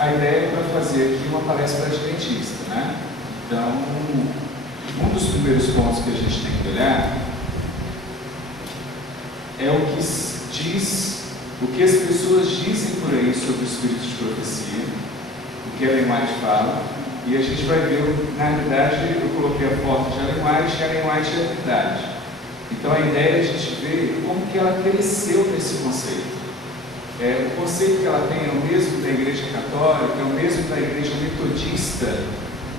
a ideia é para fazer aqui uma palestra adventista, né? Então, um dos primeiros pontos que a gente tem que olhar é o que diz, o que as pessoas dizem por aí sobre o espírito de profecia, o que Ellen White fala, e a gente vai ver, na realidade, eu coloquei a foto de Ellen White, e Ellen White é a verdade. Então a ideia é a gente ver como que ela cresceu nesse conceito. O conceito que ela tem é o mesmo da Igreja Católica, é o mesmo da Igreja Metodista,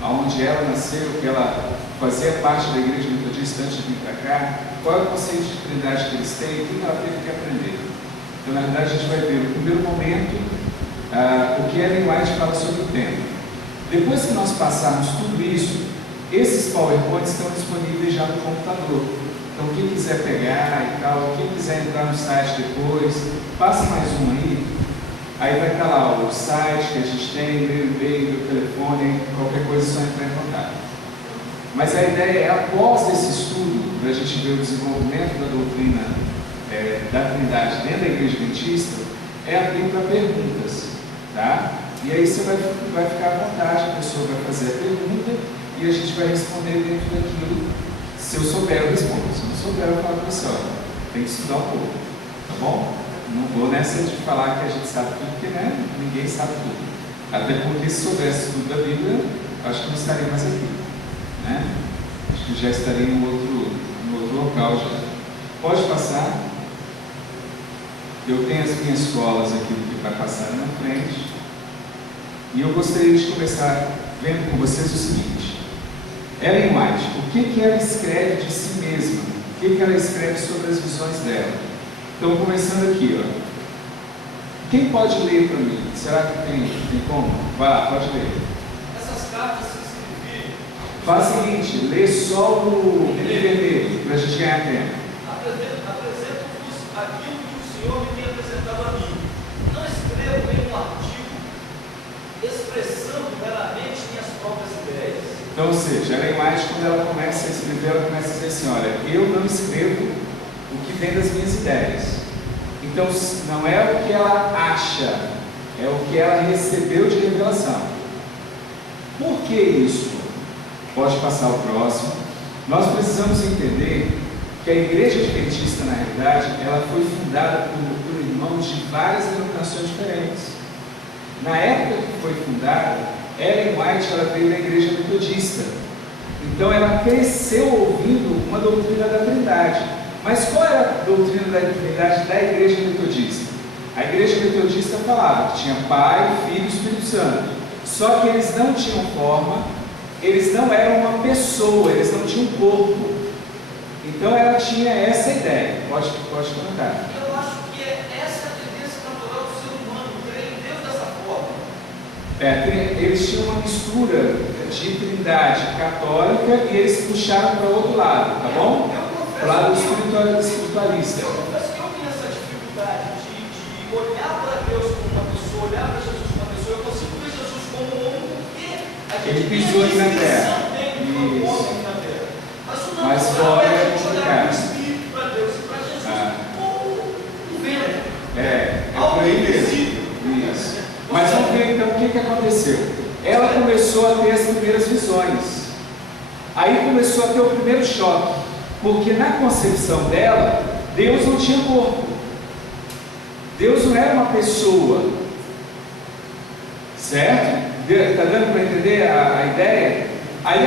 onde ela nasceu, que ela fazia parte da Igreja Metodista antes de vir para cá. Qual é o conceito de trindade que eles têm e o que ela teve que aprender? Então, na verdade, a gente vai ver no primeiro momento o que Ellen White fala sobre o tema. Depois que nós passarmos tudo isso, esses PowerPoints estão disponíveis já no computador. Então, quem quiser pegar e tal, quem quiser entrar no site depois, passa mais um aí. Aí vai estar lá o site que a gente tem, meu e-mail, meu telefone, qualquer coisa é só entrar em contato. Mas a ideia é, após esse estudo, para a gente ver o desenvolvimento da doutrina da Trindade dentro da Igreja Adventista, é abrir para perguntas, tá? E aí você vai ficar à vontade, a pessoa vai fazer a pergunta e a gente vai responder dentro daquilo. Se eu souber, eu respondo. Se eu não souber, eu falo para você, tem que estudar um pouco, tá bom? Não vou nessa de falar que a gente sabe tudo, porque ninguém sabe tudo. Até porque se soubesse tudo da Bíblia, acho que não estaria mais aqui, né? Acho que já estaria em outro local já. Pode passar. Eu tenho as minhas colas aqui que vai passar na frente. E eu gostaria de começar vendo com vocês o seguinte. Ellen White, o que ela escreve de si mesma? O que ela escreve sobre as visões dela? Então, começando aqui, ó. Quem pode ler para mim? Será que tem como? Vai lá, pode ler. Essas cartas que escrevi. Faz o seguinte, lê só o vermelho, para a gente ganhar tempo. Apresento-vos aquilo que o Senhor me tem apresentado a mim. Não escrevo em um artigo, expressando meramente minhas próprias ideias. Então, ou seja, Ellen White, quando ela começa a escrever, ela começa a dizer assim, olha, eu não escrevo o que vem das minhas ideias. Então, não é o que ela acha, é o que ela recebeu de revelação. Por que isso? Pode passar o próximo. Nós precisamos entender que a Igreja Adventista, na realidade, ela foi fundada por irmãos de várias denominações diferentes. Na época que foi fundada, Ellen White ela veio da Igreja Metodista. Então, ela cresceu ouvindo uma doutrina da Trindade. Mas qual era a doutrina da Trindade da Igreja Metodista? A Igreja Metodista falava que tinha Pai, Filho e Espírito Santo. Só que eles não tinham forma, eles não eram uma pessoa, eles não tinham corpo. Então ela tinha essa ideia. Pode comentar. Eu acho que essa é a tendência natural do ser humano, crer em Deus dessa forma. Eles tinham uma mistura de Trindade católica e eles puxaram para o outro lado, tá bom? O lado espiritualista. Eu confesso que eu tenho essa dificuldade de olhar para Deus como uma pessoa, olhar para Jesus como uma pessoa. Eu consigo ver Jesus como um homem porque a gente Ele pisou aqui na terra. Dele, como homem na terra. Mas fora é complicado. Espírito para Deus e para Jesus como o vento. É por aí mesmo. Isso. Mas vamos ver então o que aconteceu. Ela começou a ter as primeiras visões. Aí começou a ter o primeiro choque. Porque na concepção dela, Deus não tinha corpo. Deus não era uma pessoa. Certo? Está dando para entender a ideia? Aí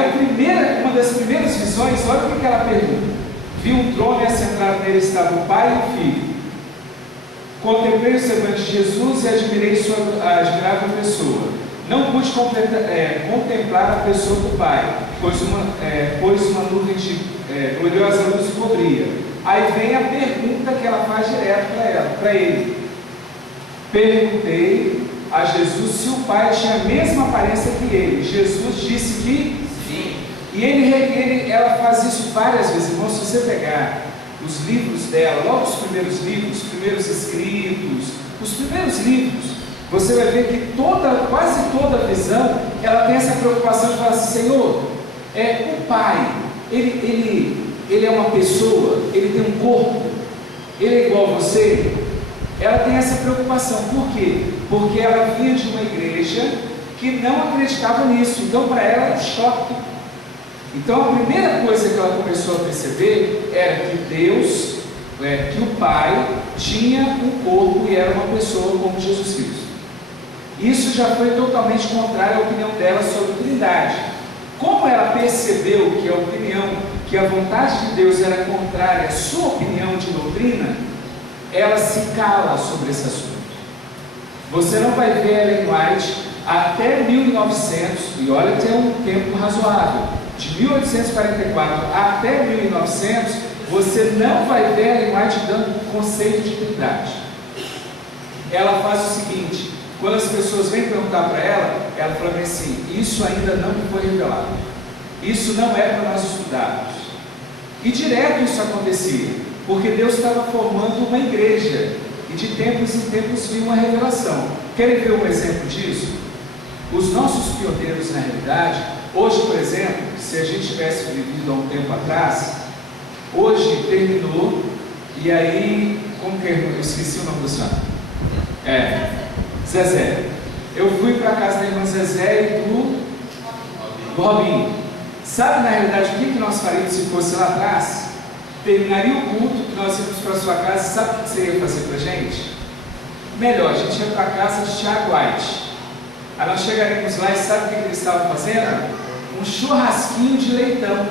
uma das primeiras visões, olha o que ela pergunta. Vi um trono e assentado nele estava o Pai e o Filho. Contemplei o semblante de Jesus e admirei sua admirável pessoa. Não pude contemplar a pessoa do Pai, pois uma nuvem de gloriosa luz o cobria. Aí vem a pergunta que ela faz direto para ele. Perguntei a Jesus se o Pai tinha a mesma aparência que ele. Jesus disse que sim. E ela faz isso várias vezes. Irmão, se você pegar os livros dela, logo os primeiros livros, os primeiros escritos, os primeiros livros, você vai ver que quase toda a visão, ela tem essa preocupação de falar assim, Senhor, o Pai, ele é uma pessoa, ele tem um corpo, ele é igual a você. ela tem essa preocupação. Por quê? Porque ela vinha de uma igreja que não acreditava nisso. Então, para ela era um choque. Então, a primeira coisa que ela começou a perceber era que Deus, que o Pai tinha um corpo e era uma pessoa como Jesus Cristo. Isso já foi totalmente contrário à opinião dela sobre a Trindade. Como ela percebeu que a opinião, que a vontade de Deus era contrária à sua opinião de doutrina, ela se cala sobre esse assunto. Você não vai ver Ellen White até 1900, e olha que é um tempo razoável, de 1844 até 1900, você não vai ver Ellen White dando conceito de Trindade. Ela faz o seguinte: quando as pessoas vêm perguntar para ela, ela fala assim: isso ainda não me foi revelado, isso não é para nós estudarmos. E direto isso acontecia, porque Deus estava formando uma igreja, e de tempos em tempos vinha uma revelação. Querem ver um exemplo disso? Os nossos pioneiros, na realidade, hoje, por exemplo, se a gente tivesse vivido há um tempo atrás, hoje terminou, e aí, como que eu esqueci o nome do senhor? Zezé. Eu fui para a casa da irmã Zezé e do Robinho. Sabe, na realidade, o que nós faríamos se fosse lá atrás? Terminaria o culto, que nós íamos para a sua casa, sabe o que você ia fazer para a gente? Melhor, a gente ia para a casa de Tiago White. Aí nós chegaríamos lá e sabe o que eles estavam fazendo? Um churrasquinho de leitão.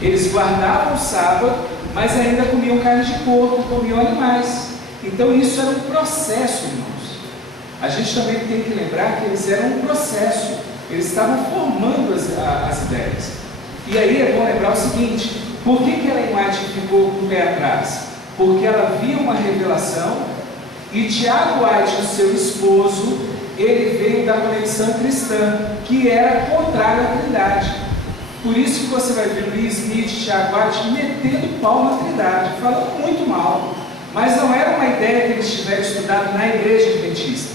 Eles guardavam o sábado, mas ainda comiam carne de porco, comiam animais. Então isso era um processo, irmãos. A gente também tem que lembrar que eles eram um processo. Eles estavam formando as ideias. E aí é bom lembrar o seguinte: por que Ellen White ficou com o pé atrás? Porque ela via uma revelação, e Tiago White, o seu esposo, ele veio da conexão cristã, que era contrária à Trindade. Por isso que você vai ver Lee Smith e Tiago White metendo pau na Trindade, falando muito mal. Mas não era uma ideia que eles tiveram estudado na igreja adventista.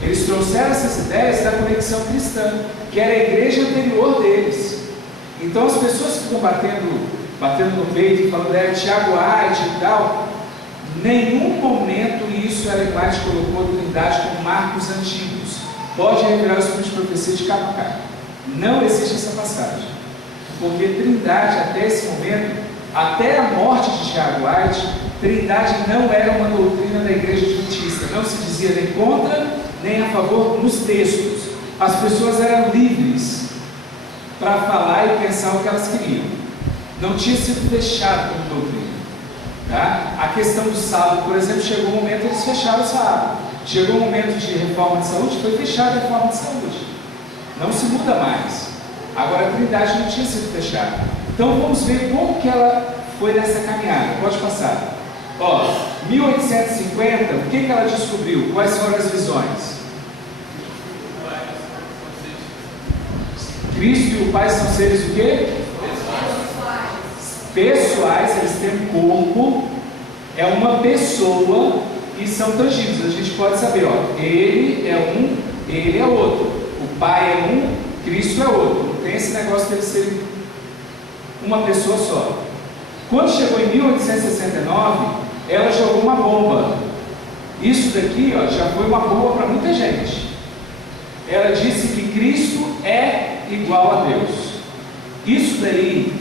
Eles trouxeram essas ideias da conexão cristã, que era a igreja anterior deles. Então as pessoas que ficam batendo no peito e falando, Tiago White e tal, nenhum momento isso Ellen White colocou a Trindade como marcos antigos. Pode revirar o Espírito de Profecia de capa a capa. Não existe essa passagem. Porque Trindade, até esse momento, até a morte de Tiago White, Trindade não era uma doutrina da igreja adventista. Não se dizia nem contra, nem a favor nos textos. As pessoas eram livres para falar e pensar o que elas queriam. Não tinha sido fechado como doutrina. Tá? A questão do sábado, por exemplo, chegou um momento eles fecharam o sábado. Chegou um momento de reforma de saúde, foi fechada a reforma de saúde. Não se muda mais. Agora a Trindade não tinha sido fechada. Então vamos ver como que ela foi nessa caminhada. Pode passar. 1850, o que ela descobriu? Quais foram as visões? Cristo e o Pai são seres o quê? Pessoais, eles têm um corpo, é uma pessoa e são tangíveis. A gente pode saber, ele é um, ele é outro. O Pai é um, Cristo é outro. Não tem esse negócio de eles serem uma pessoa só. Quando chegou em 1869, ela jogou uma bomba. Isso daqui já foi uma bomba para muita gente. Ela disse que Cristo é igual a Deus. Isso daí,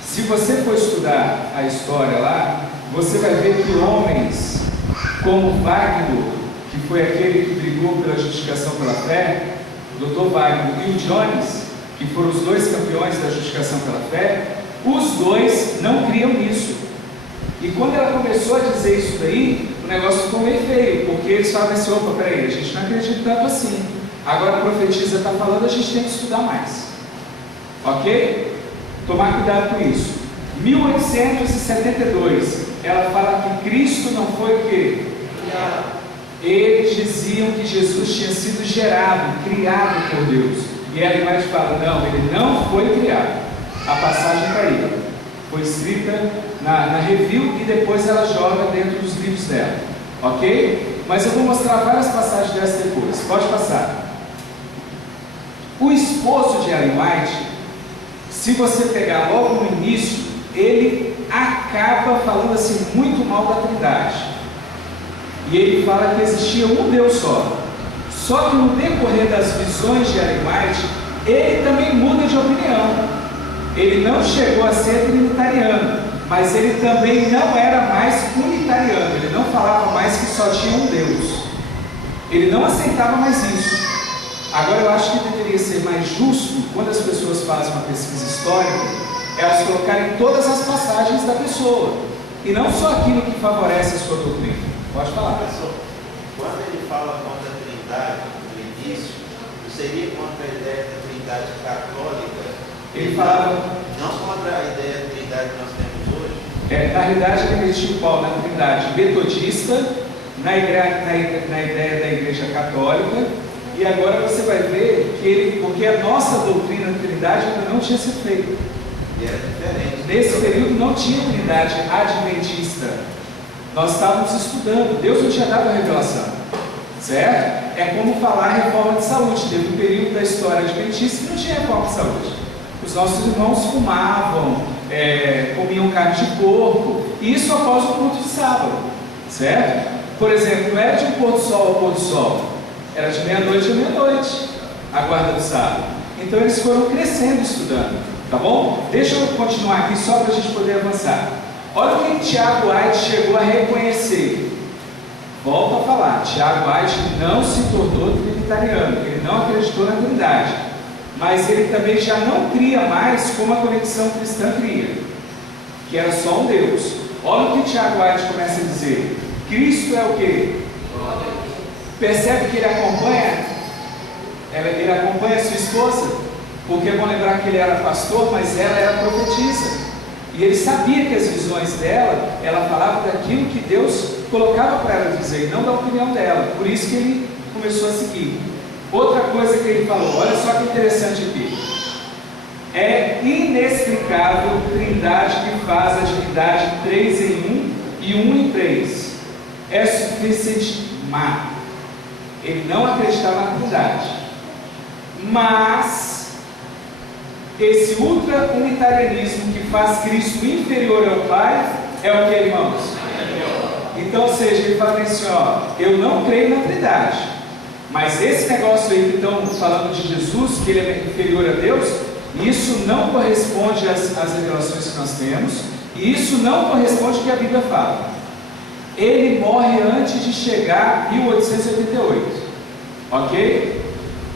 se você for estudar a história lá, você vai ver que homens como Wagner, que foi aquele que brigou pela justificação pela fé, o Dr. Wagner e o Jones, que foram os dois campeões da justificação pela fé, os dois não criam nisso. E quando ela começou a dizer isso daí, o negócio ficou meio feio, porque eles falam assim: opa, peraí, a gente não acredita tanto assim. Agora a profetisa está falando, a gente tem que estudar mais. Ok? Tomar cuidado com isso. 1872, ela fala que Cristo não foi o quê? Eles diziam que Jesus tinha sido gerado, criado por Deus. E ela mais fala: não, ele não foi criado. A passagem está aí. Foi escrita na review e depois ela joga dentro dos livros dela. Ok? Mas eu vou mostrar várias passagens dessa depois. Pode passar. O esposo de Ellen White, se você pegar logo no início, ele acaba falando assim muito mal da Trindade. E ele fala que existia um Deus só. Só que no decorrer das visões de Ellen White, ele também muda de opinião. Ele não chegou a ser trinitariano, mas ele também não era mais unitariano. Ele não falava mais que só tinha um Deus. Ele não aceitava mais isso. Agora eu acho que deveria ser mais justo, quando as pessoas fazem uma pesquisa histórica, elas colocarem todas as passagens da pessoa, e não só aquilo que favorece a sua doutrina. Pode falar. Professor, quando ele fala contra a Trindade no início, seria contra a ideia da Trindade católica? Ele falava... Não contra a ideia da Trindade que nós temos hoje? Na realidade, ele investiu o pau na Trindade metodista, na ideia da Igreja Católica, e agora você vai ver que ele, porque a nossa doutrina da Trindade ainda não tinha sido feita. E era diferente. Nesse período não tinha Trindade adventista. Nós estávamos estudando, Deus não tinha dado a revelação, certo? É como falar a reforma de saúde. Teve um período da história adventista que não tinha reforma de saúde. Os nossos irmãos fumavam, comiam carne de porco, e isso após o culto de sábado, certo? Por exemplo, não era de um pôr do sol ao pôr do sol, era de meia-noite a meia-noite, a guarda do sábado. Então eles foram crescendo estudando, tá bom? Deixa eu continuar aqui só para a gente poder avançar. Olha o que Tiago White chegou a reconhecer. Volto a falar, Tiago White não se tornou trinitariano, ele não acreditou na Trindade, mas ele também já não cria mais como a conexão cristã cria, que era só um Deus. Olha o que Tiago White começa a dizer: Cristo é o quê? Percebe que ele acompanha a sua esposa, porque é bom lembrar que ele era pastor, mas ela era profetisa. E ele sabia que as visões dela, ela falava daquilo que Deus colocava para ela dizer, não da opinião dela. Por isso que ele começou a seguir. Outra coisa que ele falou, olha só que interessante aqui. É inexplicável Trindade que faz a divindade 3 em 1 e 1 em 3. É suficiente. Ele não acreditava na Trindade. Mas esse ultra-unitarianismo que faz Cristo inferior ao Pai é o que, irmãos? Então, ou seja, ele fala assim, ó, eu não creio na Trindade, mas esse negócio aí que estão falando de Jesus, que ele é inferior a Deus, isso não corresponde às revelações que nós temos, e isso não corresponde ao que a Bíblia fala. Ele morre antes de chegar em 1888, ok?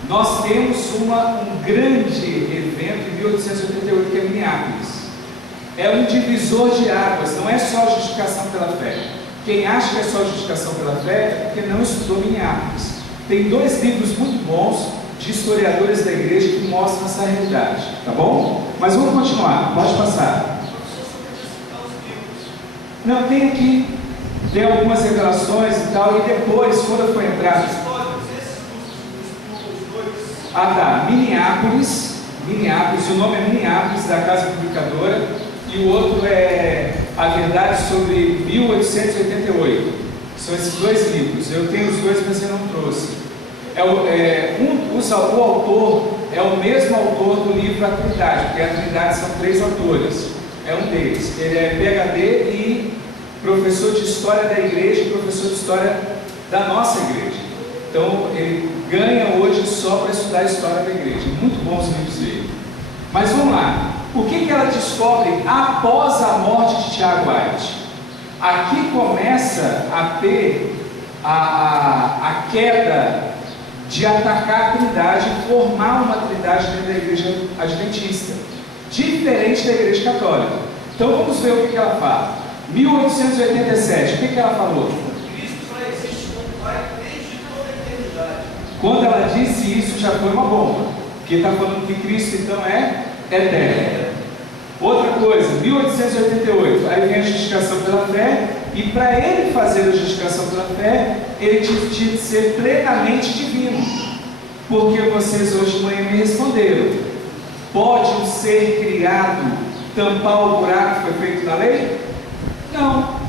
Nós temos um grande evento em 1888, que é Minneapolis. É um divisor de águas, não é só justificação pela fé. Quem acha que é só justificação pela fé é porque não estudou Minneapolis. Tem 2 livros muito bons de historiadores da igreja que mostram essa realidade, tá bom? Mas vamos continuar, pode passar. Não, tem aqui, tem algumas revelações e tal, e depois, quando eu for entrar... Ah tá, Minneapolis, o nome é Minneapolis, da Casa Publicadora, e o outro é A Verdade sobre 1888. São esses 2 livros, eu tenho os 2, mas eu não trouxe. O autor é o mesmo autor do livro A Trindade, porque a Trindade são 3 autores, é um deles. Ele é PhD e professor de História da Igreja e professor de História da nossa Igreja. Então, ele ganha hoje só para estudar a história da igreja. Muito bons livros dele. Mas vamos lá. O que ela descobre após a morte de Tiago White? Aqui começa a ter a queda de atacar a Trindade e formar uma Trindade dentro da igreja adventista, diferente da igreja católica. Então, vamos ver o que ela fala. 1887, o que ela falou? Cristo só existe como Pai desde toda a eternidade. Quando ela disse isso, já foi uma bomba, porque está falando que Cristo então é eterno. Outra coisa, 1888, aí vem a justificação pela fé, e para ele fazer a justificação pela fé, ele tinha de ser plenamente divino, porque vocês hoje de manhã me responderam: pode um ser criado tampar o buraco que foi feito na lei? Não.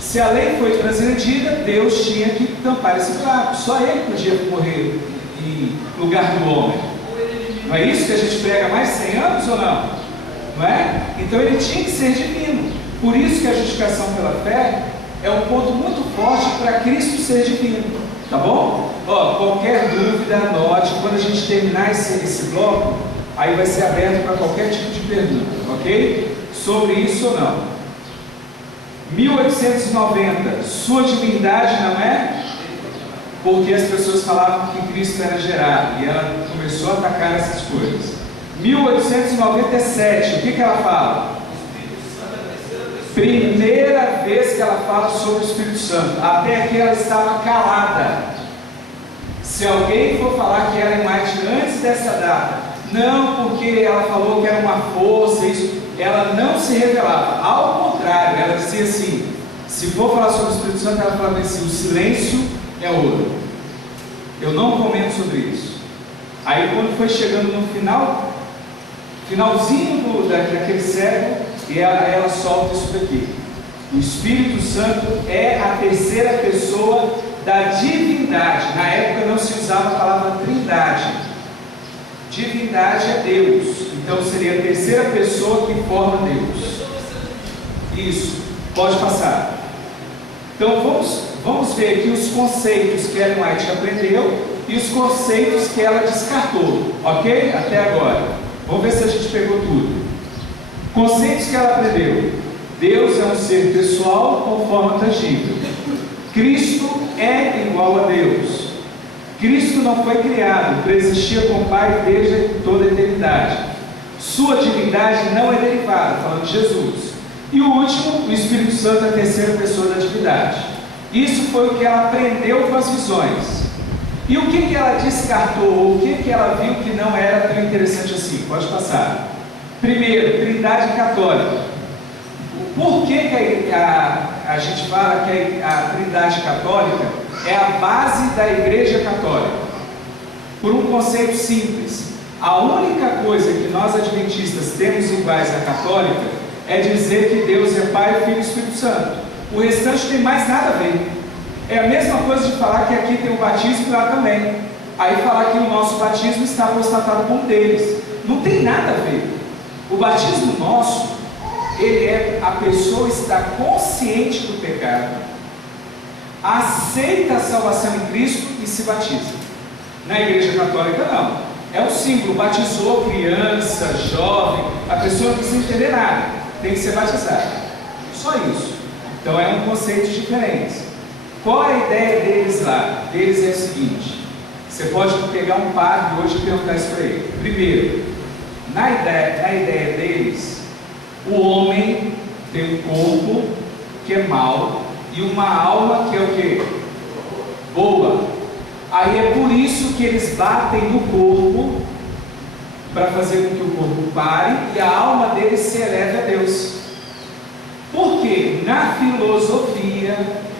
Se a lei foi transgredida, Deus tinha que tampar esse buraco. Só ele podia morrer em lugar do homem. Não é isso que a gente prega há mais de 100 anos ou não? Não é? Então ele tinha que ser divino. Por isso que a justificação pela fé é um ponto muito forte para Cristo ser divino, tá bom? Ó, qualquer dúvida, anote. Quando a gente terminar esse bloco, aí vai ser aberto para qualquer tipo de pergunta, ok? Sobre isso ou não. 1890, sua divindade não é? Porque as pessoas falavam que Cristo era gerado, e ela começou a atacar essas coisas. 1897, o que ela fala? Primeira vez que ela fala sobre o Espírito Santo. Até aqui ela estava calada. Se alguém for falar que Ellen White antes dessa data, não porque ela falou que era uma força, isso, ela não se revelava. Ao contrário, ela dizia assim: se for falar sobre o Espírito Santo, ela falava assim: o silêncio é ouro. Eu não comento sobre isso. Aí quando foi chegando no finalzinho daquele século, e ela solta isso daqui: o Espírito Santo é a terceira pessoa da divindade. Na época não se usava a palavra trindade. Divindade é Deus, então seria a terceira pessoa que forma Deus. Isso, pode passar. Então vamos ver aqui os conceitos que Ellen White aprendeu e os conceitos que ela descartou, ok? Até agora. Vamos ver se a gente pegou tudo. Conceitos que ela aprendeu: Deus é um ser pessoal com forma tangível. Cristo é igual a Deus. Cristo não foi criado, preexistia com o Pai desde toda a eternidade. Sua divindade não é derivada, falando de Jesus. E o último, o Espírito Santo é a terceira pessoa da divindade. Isso foi o que ela aprendeu com as visões. E o que ela descartou, ou o que ela viu que não era tão interessante assim? Pode passar. Primeiro, Trindade católica. Por que a gente fala que a Trindade católica é a base da Igreja Católica? Por um conceito simples: a única coisa que nós adventistas temos iguais à católica é dizer que Deus é Pai, Filho e Espírito Santo. O restante tem mais nada a ver. É a mesma coisa de falar que aqui tem o batismo e lá também. Aí falar que o nosso batismo está constatado como deles. Não tem nada a ver. O batismo nosso, ele é a pessoa estar consciente do pecado, aceita a salvação em Cristo e se batiza. Na Igreja Católica não. É um símbolo: batizou criança, jovem, a pessoa não precisa entender nada, tem que ser batizada. Só isso. Então é um conceito diferente. Qual é a ideia deles lá? Deles é o seguinte: você pode pegar um padre hoje e perguntar isso para ele. Primeiro, na ideia deles, o homem tem um corpo que é mau e uma alma que é o quê? Boa. Aí é por isso que eles batem no corpo, para fazer com que o corpo pare e a alma deles se eleve a Deus. Porque na filosofia,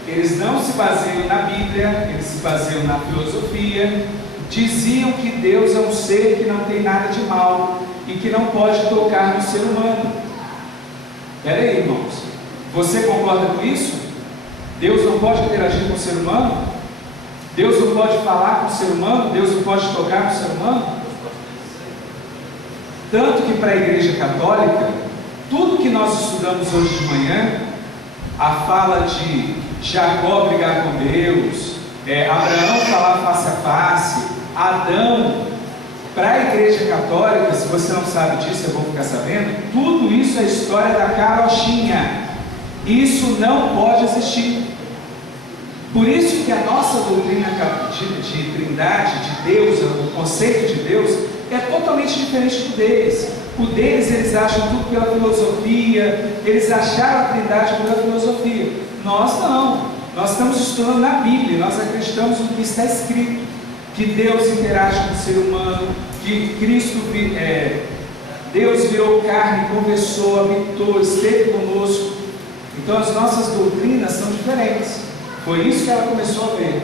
eles não se baseiam na Bíblia, eles se baseiam na filosofia. Diziam que Deus é um ser que não tem nada de mal e que não pode tocar no ser humano. Espera aí, irmãos, você concorda com isso? Deus não pode interagir com o ser humano? Deus não pode falar com o ser humano? Deus não pode tocar no ser humano? Tanto que para a Igreja Católica, tudo que nós estudamos hoje de manhã, a fala de Jacó brigar com Deus, Abraão falar face a face, Adão, para a Igreja Católica, se você não sabe disso, é bom ficar sabendo, tudo isso é história da carochinha. Isso não pode existir. Por isso que a nossa doutrina de trindade, de Deus, o conceito de Deus, é totalmente diferente do deles. O deles, eles acham tudo pela filosofia, eles acharam a trindade pela filosofia. Nós não. Nós estamos estudando na Bíblia, nós acreditamos no que está escrito, que Deus interage com o ser humano, que Cristo, Deus virou carne, conversou, habitou, esteve conosco. Então as nossas doutrinas são diferentes. Foi isso que ela começou a ver.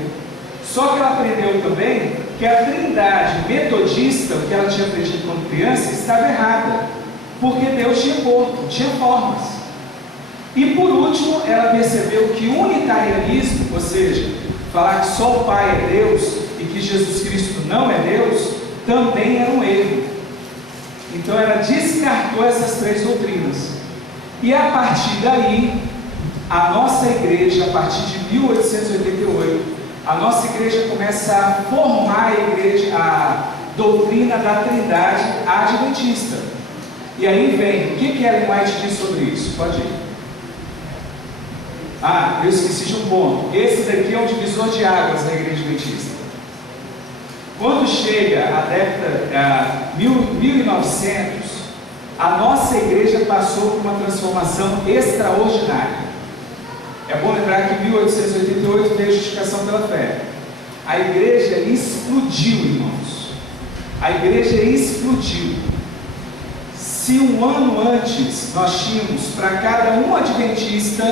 Só que ela aprendeu também que a trindade metodista, o que ela tinha aprendido quando criança, estava errada, porque Deus tinha corpo, tinha formas. E por último, ela percebeu que o unitarianismo, ou seja, falar que só o Pai é Deus e que Jesus Cristo não é Deus, também era um erro. Então ela descartou essas três doutrinas. E a partir daí, A nossa igreja, a partir de 1888, a nossa igreja começa a formar a doutrina da Trindade adventista. E aí vem, o que Ellen White diz sobre isso? Pode ir. Ah, eu esqueci de um ponto. Esse daqui é um divisor de águas na igreja adventista. Quando chega a década 1900, a nossa igreja passou por uma transformação extraordinária. É bom lembrar que em 1888 veio a justificação pela fé. A igreja explodiu, irmãos. A igreja explodiu. Se um ano antes nós tínhamos para cada um adventista,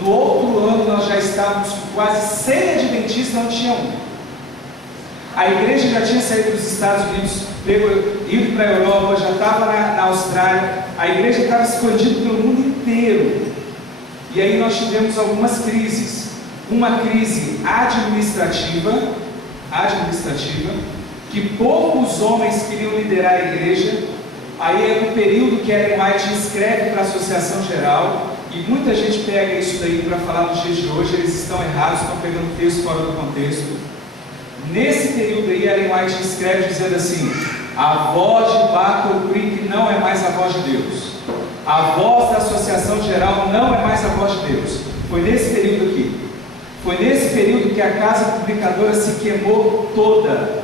no outro ano nós já estávamos com quase 100 adventistas, não tinha um. A igreja já tinha saído dos Estados Unidos, ido para a Europa, já estava na Austrália, a igreja estava expandida pelo mundo inteiro. E aí nós tivemos algumas crises. Uma crise administrativa, que poucos homens queriam liderar a igreja. Aí é no período que Ellen White escreve para a Associação Geral, e muita gente pega isso daí para falar nos dias de hoje, eles estão errados, estão pegando texto fora do contexto. Nesse período aí, Ellen White escreve dizendo assim: a voz de Battle Creek não é mais a voz de Deus. A voz da Associação Geral não é mais a voz de Deus. Foi nesse período aqui. Foi nesse período que a casa publicadora se queimou toda.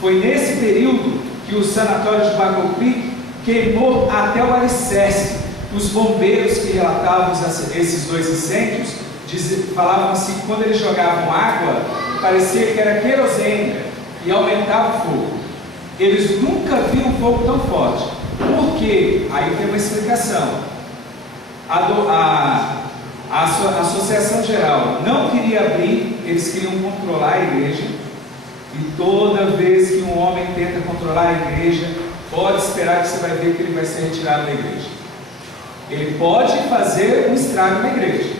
Foi nesse período que o sanatório de Battle Creek queimou até o alicerce. Os bombeiros que relatavam esses dois incêndios falavam assim que quando eles jogavam água, parecia que era querosene e aumentava o fogo. Eles nunca viram um fogo tão forte. Por quê? Aí tem uma explicação. A Associação Geral não queria abrir, eles queriam controlar a igreja. E toda vez que um homem tenta controlar a igreja, pode esperar que você vai ver que ele vai ser retirado da igreja. Ele pode fazer um estrago na igreja,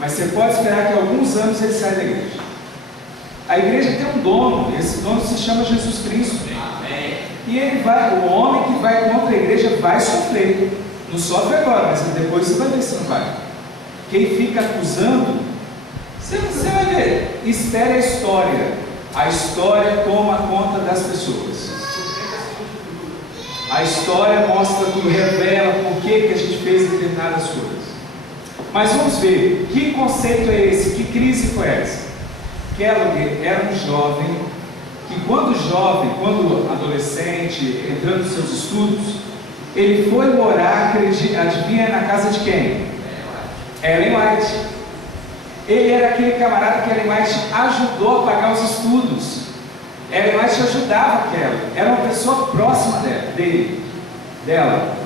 mas você pode esperar que alguns anos ele saia da igreja. A igreja tem um dono, esse dono se chama Jesus Cristo. Amém. E o homem que vai contra a igreja vai sofrer. Não sofre agora, mas depois você vai ver se não vai. Quem fica acusando, você vai ver. Espere a história. A história toma conta das pessoas. A história mostra tudo, revela por que a gente fez determinadas coisas. Mas vamos ver, que conceito é esse? Que crise foi essa? Kellogg era um jovem que quando adolescente, entrando nos seus estudos, ele foi morar, adivinha, na casa de quem? Ellen White. Ele era aquele camarada que Ellen White ajudou a pagar os estudos. Ellen White ajudava Kellogg, era uma pessoa próxima dela.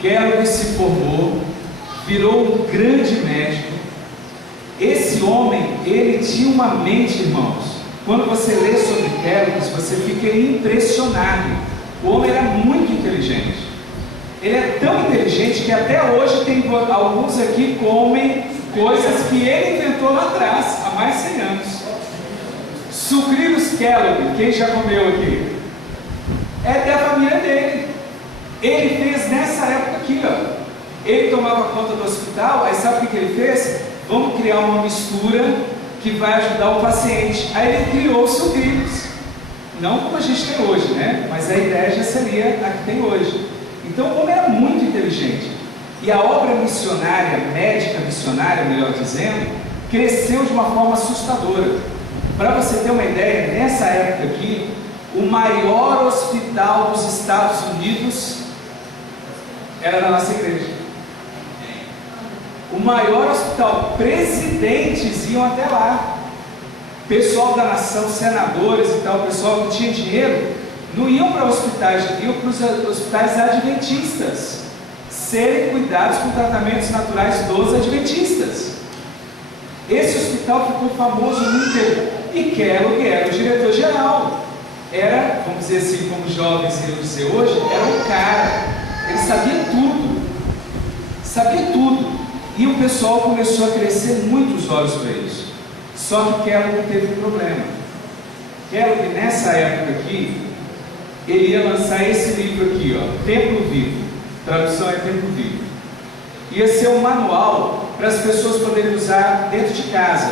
Kellogg se formou, virou um grande médico. Esse homem, ele tinha uma mente, irmãos. Quando você lê sobre Kellogg, você fica impressionado. O homem era muito inteligente. Ele é tão inteligente que até hoje tem alguns aqui que comem coisas que ele inventou lá atrás, há mais de 100 anos. Sucrilhos Kellogg, quem já comeu aqui? É da família dele. Ele fez nessa época aqui, ó. Ele tomava conta do hospital, aí sabe o que ele fez? Vamos criar uma mistura que vai ajudar o paciente. Aí ele criou os sucrilhos. Não como a gente tem hoje, né? Mas a ideia já seria a que tem hoje. Então o homem era muito inteligente. E a obra missionária, médica missionária, melhor dizendo, cresceu de uma forma assustadora. Para você ter uma ideia, nessa época aqui, o maior hospital dos Estados Unidos era da nossa igreja. O maior hospital, presidentes iam até lá. Pessoal da nação, senadores e tal, pessoal que tinha dinheiro, não iam para hospitais, iam para os hospitais adventistas, serem cuidados com tratamentos naturais dos adventistas. Esse hospital ficou famoso no mundo inteiro. E Kellogg era o diretor-geral. Era, vamos dizer assim, como jovens iriam dizer hoje, era um cara. Ele sabia tudo. Sabia tudo. E o pessoal começou a crescer muito os olhos para isso. Só que Kellogg teve um problema. Kellogg, nessa época aqui, ele ia lançar esse livro aqui, ó, Templo Vivo. Tradução é Templo Vivo. Ia ser um manual para as pessoas poderem usar dentro de casa.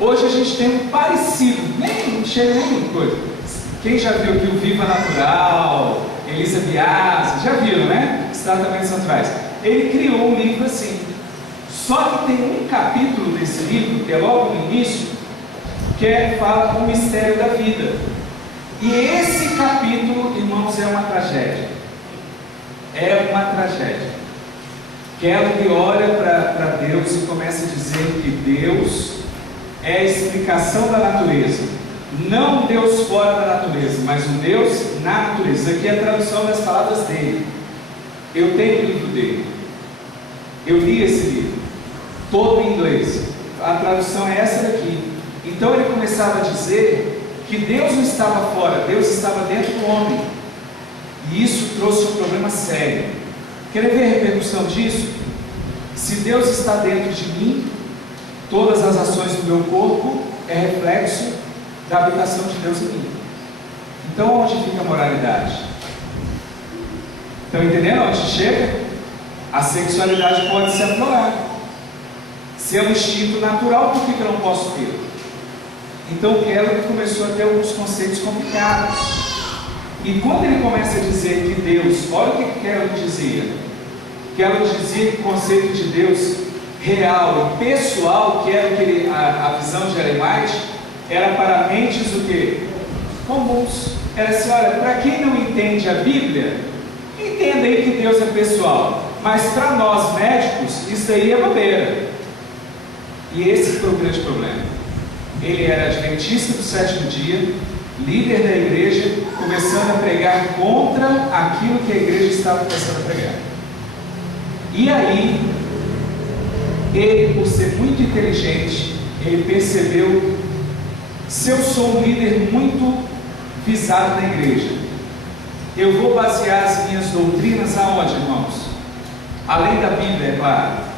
Hoje a gente tem um parecido, não chega nem coisa. Quem já viu aqui o Viva Natural, Elisa Biasi, já viram, né? Os tratamentos naturais. Ele criou um livro assim. Só que tem um capítulo desse livro, que é logo no início, que fala o mistério da vida. E esse capítulo, irmãos, é uma tragédia. É uma tragédia. Kelly olha para Deus e começa a dizer que Deus é a explicação da natureza. Não um Deus fora da natureza, mas um Deus na natureza. Aqui é a tradução das palavras dele. Eu tenho o livro dele. Eu li esse livro, todo em inglês. A tradução é essa daqui. Então ele começava a dizer que Deus não estava fora, Deus estava dentro do homem. E isso trouxe um problema sério. Quer ver a repercussão disso? Se Deus está dentro de mim, todas as ações do meu corpo é reflexo da habitação de Deus em mim. Então onde fica a moralidade? Estão entendendo onde chega? A sexualidade pode se aflorar. Se é um instinto natural, por que eu não posso ter? Então Keller começou a ter alguns conceitos complicados. E quando ele começa a dizer que Deus, olha o que Keller dizia. Keller dizia que o conceito de Deus real e pessoal, que era a visão de Ellen White, era para mentes o quê? Comuns. Era assim, olha, para quem não entende a Bíblia, entenda aí que Deus é pessoal. Mas para nós médicos, isso aí é bobeira. E esse foi o grande problema. Ele era adventista do sétimo dia, líder da igreja, começando a pregar contra aquilo que a igreja estava começando a pregar. E aí, ele, por ser muito inteligente, ele percebeu: se eu sou um líder muito visado na igreja, eu vou basear as minhas doutrinas aonde, irmãos? Além da Bíblia, é claro.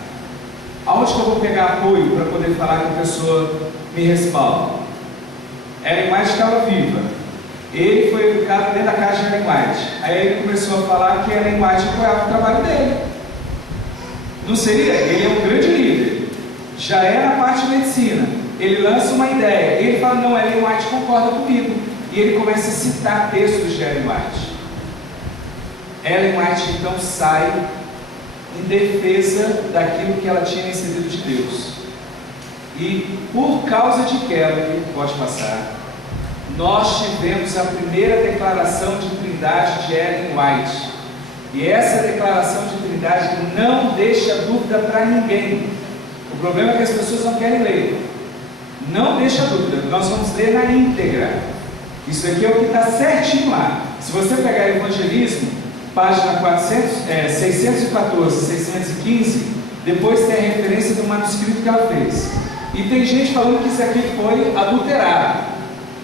Aonde que eu vou pegar apoio para poder falar que a pessoa me respalda? Ellen White estava viva. Ele foi educado dentro da casa de Ellen White. Aí ele começou a falar que Ellen White apoiava o trabalho dele. Não seria? Ele é um grande líder. Já é na parte de medicina. Ele lança uma ideia. Ele fala: não, Ellen White concorda comigo. E ele começa a citar textos de Ellen White. Ellen White então sai em defesa daquilo que ela tinha recebido de Deus. E por causa de Keller, pode passar, nós tivemos a primeira declaração de trindade de Ellen White. E essa declaração de trindade não deixa dúvida para ninguém. O problema é que as pessoas não querem ler. Não deixa dúvida, nós vamos ler na íntegra. Isso aqui é o que está certinho lá. Se você pegar Evangelismo, página 614, 615, depois tem a referência do manuscrito que ela fez. E tem gente falando que isso aqui foi adulterado.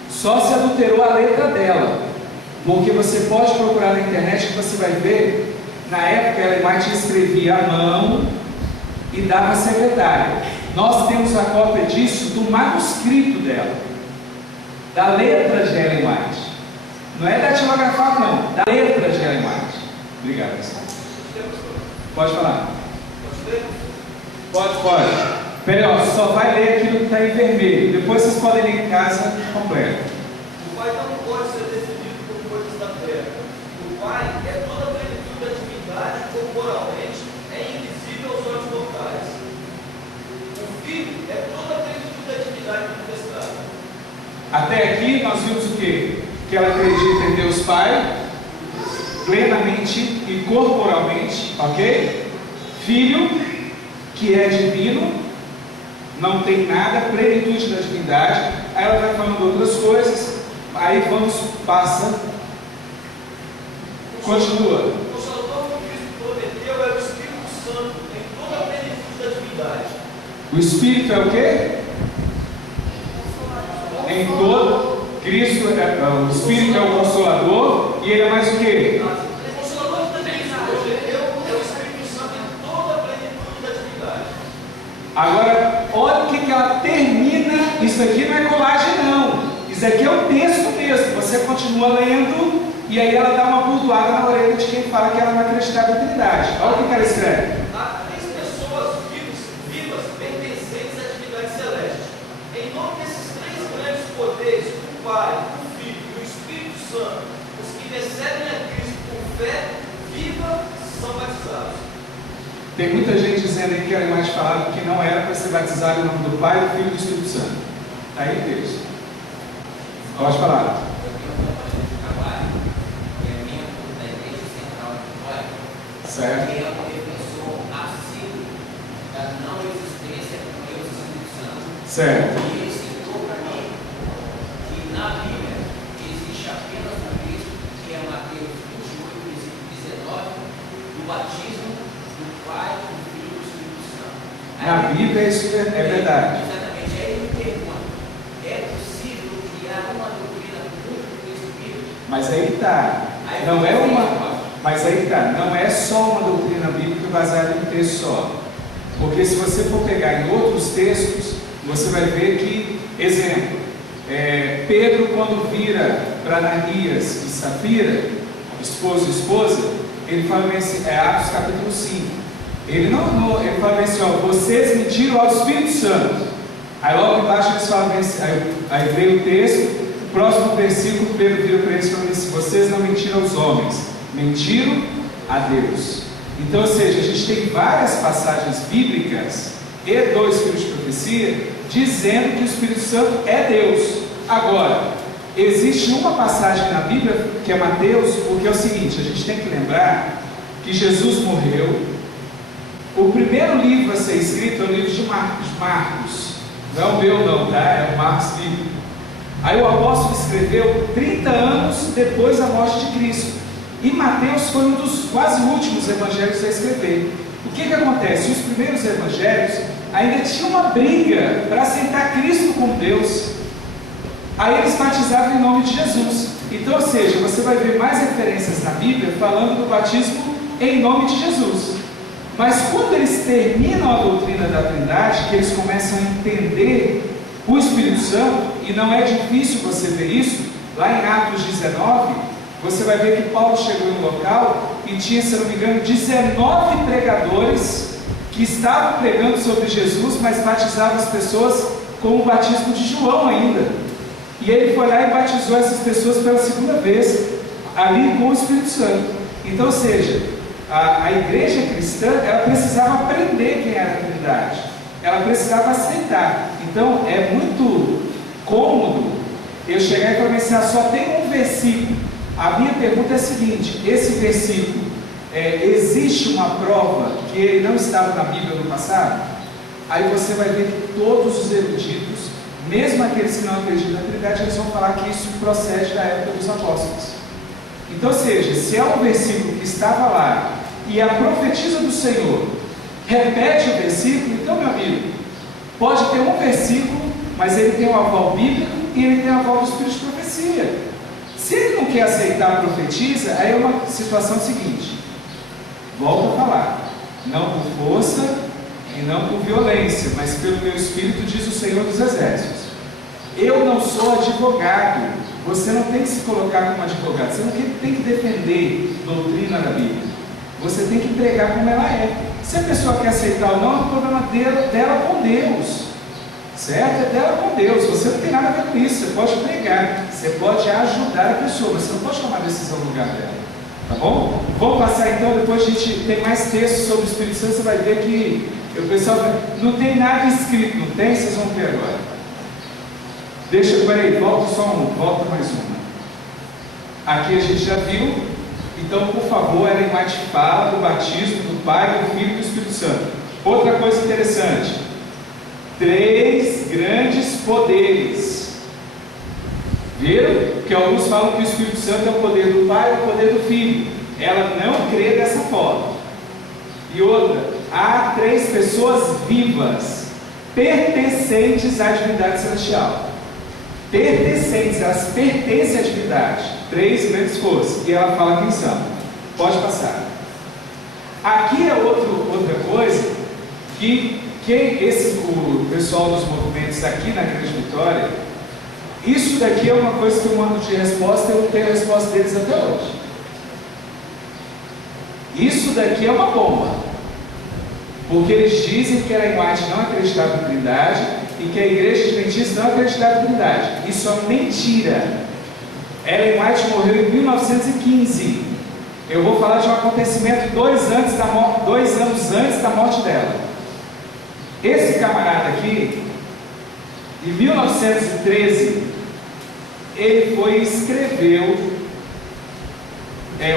Só se adulterou a letra dela. Porque você pode procurar na internet que você vai ver. Na época Ellen White escrevia à mão e dava à secretária. Nós temos a cópia disso do manuscrito dela, da letra de Ellen White. Não é datilografado não, da letra de Ellen White. Obrigado, pessoal. Pode falar. Pode. Peraí, ó, só vai ler aquilo que está em vermelho. Depois vocês podem ler em casa completo. O Pai não pode ser definido como coisas da terra. O Pai é toda a plenitude da divindade corporalmente, é invisível aos olhos mortais. O Filho é toda a plenitude da divindade manifestada. Até aqui nós vimos o quê? Que ela acredita em Deus Pai, plenamente e corporalmente, ok? Filho, que é divino, não tem nada, plenitude da divindade. Aí ela vai falando outras coisas. Aí passa. Continua. O Consolador que Cristo prometeu é o Espírito Santo, em toda a plenitude da divindade. O Espírito é o quê? Em todo. Cristo o Espírito é o Consolador. E ele é mais o quê? O Consolador que Cristo prometeu é o Espírito Santo em toda a plenitude da divindade. Agora, olha o que ela termina. Isso aqui não é colagem não. Isso aqui é o texto mesmo. Você continua lendo e aí ela dá uma burdoada na orelha de quem fala que ela não acredita na Trindade. Olha o que ela escreve. Há 3 pessoas vivas Santo. Os que recebem a Cristo por fé viva são batizados. Tem muita gente dizendo aí que era mais falado que não era para ser batizado em nome do Pai, do Filho e do Espírito Santo. Está aí o texto. Pode falar. Certo. Que é um defensor assíduo da não existência do Deus Espírito Santo. Certo. E ele citou para mim que na Bíblia existe apenas um texto, que é Mateus 28, versículo 19, do batismo do Pai, do Filho e do Espírito Santo. Na Bíblia isso é verdade. Exatamente. Aí ele me pergunta: é possível criar uma doutrina muito Espírito? Mas aí está. Não é uma. Mas aí tá, não é só uma doutrina bíblica baseada em um texto só. Porque se você for pegar em outros textos, você vai ver que, exemplo, Pedro quando vira para Ananias e Safira, esposo e esposa, ele fala bem assim, Atos capítulo 5. Ele fala bem assim, ó, vocês mentiram ao Espírito Santo. Aí logo embaixo eles falam bem assim, aí veio o texto, o próximo versículo, Pedro vira para eles e fala assim, vocês não mentiram aos homens, mentiram a Deus. Então, ou seja, a gente tem várias passagens bíblicas e do Espírito de profecia dizendo que o Espírito Santo é Deus. Agora, existe uma passagem na Bíblia que é Mateus, porque é o seguinte, a gente tem que lembrar que Jesus morreu. O primeiro livro a ser escrito é o livro de Marcos. Não é o meu não, tá? É o Marcos bíblico. Aí o apóstolo escreveu 30 anos depois da morte de Cristo. E Mateus foi um dos quase últimos evangelhos a escrever. O que acontece? Os primeiros evangelhos ainda tinham uma briga para aceitar Cristo como Deus. Aí eles batizavam em nome de Jesus. Então, ou seja, você vai ver mais referências na Bíblia falando do batismo em nome de Jesus. Mas quando eles terminam a doutrina da Trindade, que eles começam a entender o Espírito Santo, e não é difícil você ver isso, lá em Atos 19, você vai ver que Paulo chegou em um local e tinha, se não me engano, 19 pregadores que estavam pregando sobre Jesus, mas batizavam as pessoas com o batismo de João ainda. E ele foi lá e batizou essas pessoas pela segunda vez, ali com o Espírito Santo. Então, ou seja, a igreja cristã, ela precisava aprender quem era a Trindade, ela precisava aceitar. Então, é muito cômodo eu chegar e falar assim, só tem um versículo. A minha pergunta é a seguinte, esse versículo, existe uma prova que ele não estava na Bíblia no passado? Aí você vai ver que todos os eruditos, mesmo aqueles que não acreditam na Trindade, eles vão falar que isso procede da época dos apóstolos. Então, ou seja, se é um versículo que estava lá, e a profetisa do Senhor repete o versículo, então, meu amigo, pode ter um versículo, mas ele tem um aval bíblico e ele tem um aval do Espírito de profecia. Se ele não quer aceitar a profetisa, aí é uma situação seguinte, volto a falar, não por força e não por violência, mas pelo meu Espírito, diz o Senhor dos Exércitos. Eu não sou advogado, você não tem que se colocar como advogado, você não tem que defender doutrina da Bíblia, você tem que pregar como ela é. Se a pessoa quer aceitar ou não, é o problema dela com Deus, certo? É dela com Deus, você não tem nada a ver com isso, você pode pregar, você pode ajudar a pessoa, mas você não pode tomar decisão no lugar dela, tá bom? Vamos passar então, depois a gente tem mais textos sobre o Espírito Santo, você vai ver que o pessoal não tem nada escrito, não tem? Vocês vão ver agora. Peraí, volta mais uma. Aqui a gente já viu, então por favor, Ellen White fala do batismo do Pai, do Filho e do Espírito Santo. Outra coisa interessante, 3 grandes poderes. Viram? Que alguns falam que o Espírito Santo é o poder do Pai e o poder do Filho. Ela não crê dessa forma. E outra, há 3 pessoas vivas, pertencentes à divindade celestial. Pertencentes, elas pertencem à divindade. 3 grandes forças. E ela fala quem são. Pode passar. Aqui é outra coisa que o pessoal dos movimentos aqui na Grande Vitória, isso daqui é uma coisa que eu mando de resposta, eu não tenho a resposta deles até hoje. Isso daqui é uma bomba, porque eles dizem que Ellen White não acreditava em Trindade e que a igreja adventista não acreditava em Trindade. Isso é mentira. Ellen White morreu em 1915. Eu vou falar de um acontecimento 2 anos antes da morte dela. Esse camarada aqui, em 1913, ele foi e escreveu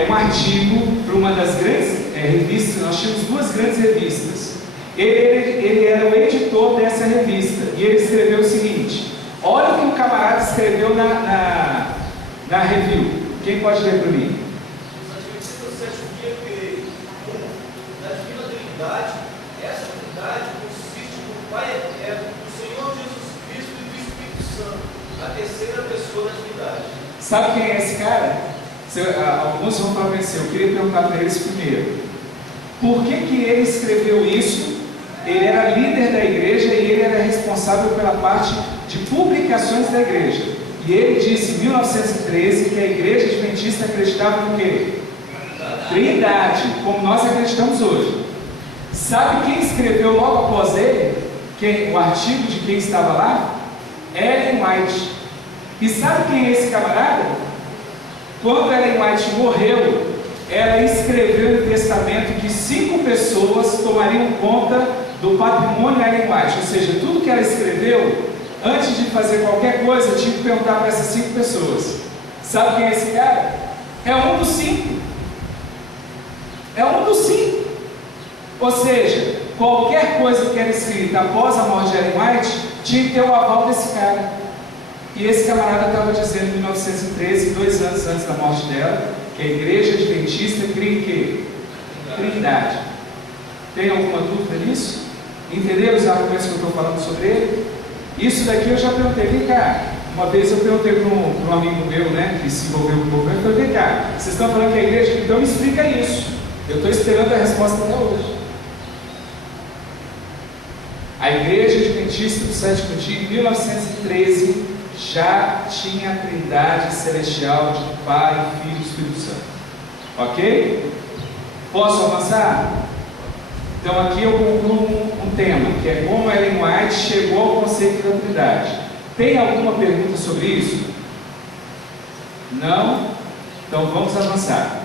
um artigo para uma das grandes revistas. Nós tínhamos 2 grandes revistas. Ele era o editor dessa revista e ele escreveu o seguinte: olha o que o camarada escreveu na review. Quem pode ler para mim? Essa trindade consiste no Pai Eterno, no Senhor Jesus Cristo e do Espírito Santo, a terceira pessoa da Trindade. Sabe quem é esse cara? Alguns vão falar para você, eu queria perguntar para eles primeiro. Por que ele escreveu isso? Ele era líder da igreja e ele era responsável pela parte de publicações da igreja. E ele disse em 1913 que a igreja adventista acreditava no quê? Trindade, como nós acreditamos hoje. Sabe quem escreveu logo após ele? O artigo de quem estava lá? Ellen White. E sabe quem é esse camarada? Quando Ellen White morreu, ela escreveu no testamento que 5 pessoas tomariam conta do patrimônio Ellen White. Ou seja, tudo que ela escreveu, antes de fazer qualquer coisa, tinha que perguntar para essas 5 pessoas. Sabe quem é esse cara? É um dos 5. É um dos 5. Ou seja, qualquer coisa que era escrita após a morte de Ellen White tinha que ter o aval desse cara. E esse camarada estava dizendo em 1913, 2 anos antes da morte dela, que a igreja adventista crê em quê? Trindade. Tem alguma dúvida nisso? Entenderam os argumentos que eu estou falando sobre ele? Isso daqui eu já perguntei. Vem cá, uma vez eu perguntei para um amigo meu, né, que se envolveu com o governo, eu falei: vem cá, vocês estão falando que a igreja, então me explica isso. Eu estou esperando a resposta até hoje. A igreja adventista do sétimo dia, em 1913, já tinha a trindade celestial de Pai, Filho e Espírito Santo. Ok? Posso avançar? Então aqui eu concluo um tema, que é como Ellen White chegou ao conceito da trindade. Tem alguma pergunta sobre isso? Não? Então vamos avançar.